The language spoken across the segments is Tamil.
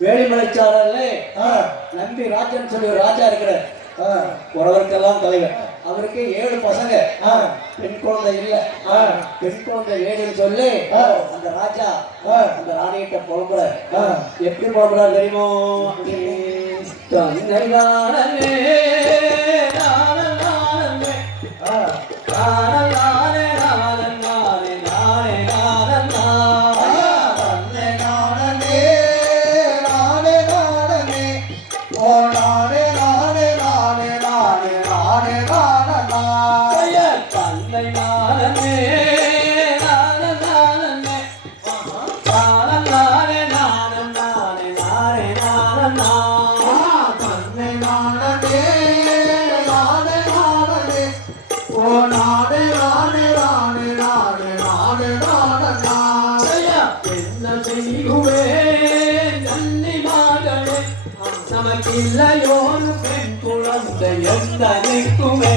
வேலிமலைச்சாரல்ல ஆ, நம்பி ராஜன் சொல்லி ஒரு ராஜா இருக்கிறார் உறவருக்கெல்லாம் தலைவர் அவருக்கு ஏழு பசங்க. பெண் குழந்தை இல்ல. பெண் குழந்தை வேணும்னு சொல்லி. அந்த ராஜா. அந்த ராணிகிட்ட புலம்புறாரு ஆ. எப்படி புலம்புறாரு தெரியுமோ தன்னை நமக்கில்லையோரு பெண் குழந்தை எந்த நிற்குமே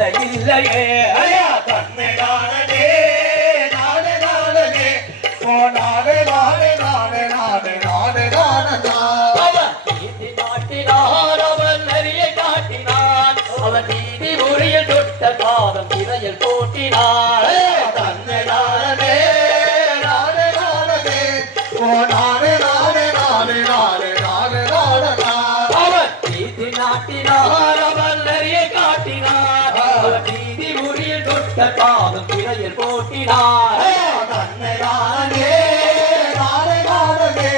பிள்ளை இல்லையே ஐயா, தன்னை நானே, நானே, நானே. ஓ நானே, நானே, நானே, நானே, நானே, நானே, நானே. அவன் நீதி நாட்டினார் அவன் நெறிய காட்டினார் அவன் நீதி உரிய தொட்ட காதம் திரையில் போட்டினார் திரையில் போட்டினார் ஐயா, தன்னை நானே, நானே.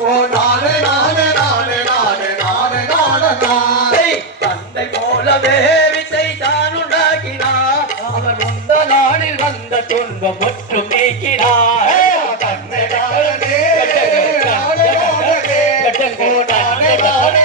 ஓ நானே, நானே, நானே, நானே, நானே, நானே, நானே. தந்தை போலவே வித்தை தான் உண்டாக்கினார் அவர் வந்த நாளில் வந்த துன்பம் மற்றும் நீக்கினார் ஐயா, தன்னை நானே, நானே, நானே. ஓ நானே, நானே, நானே, நானே,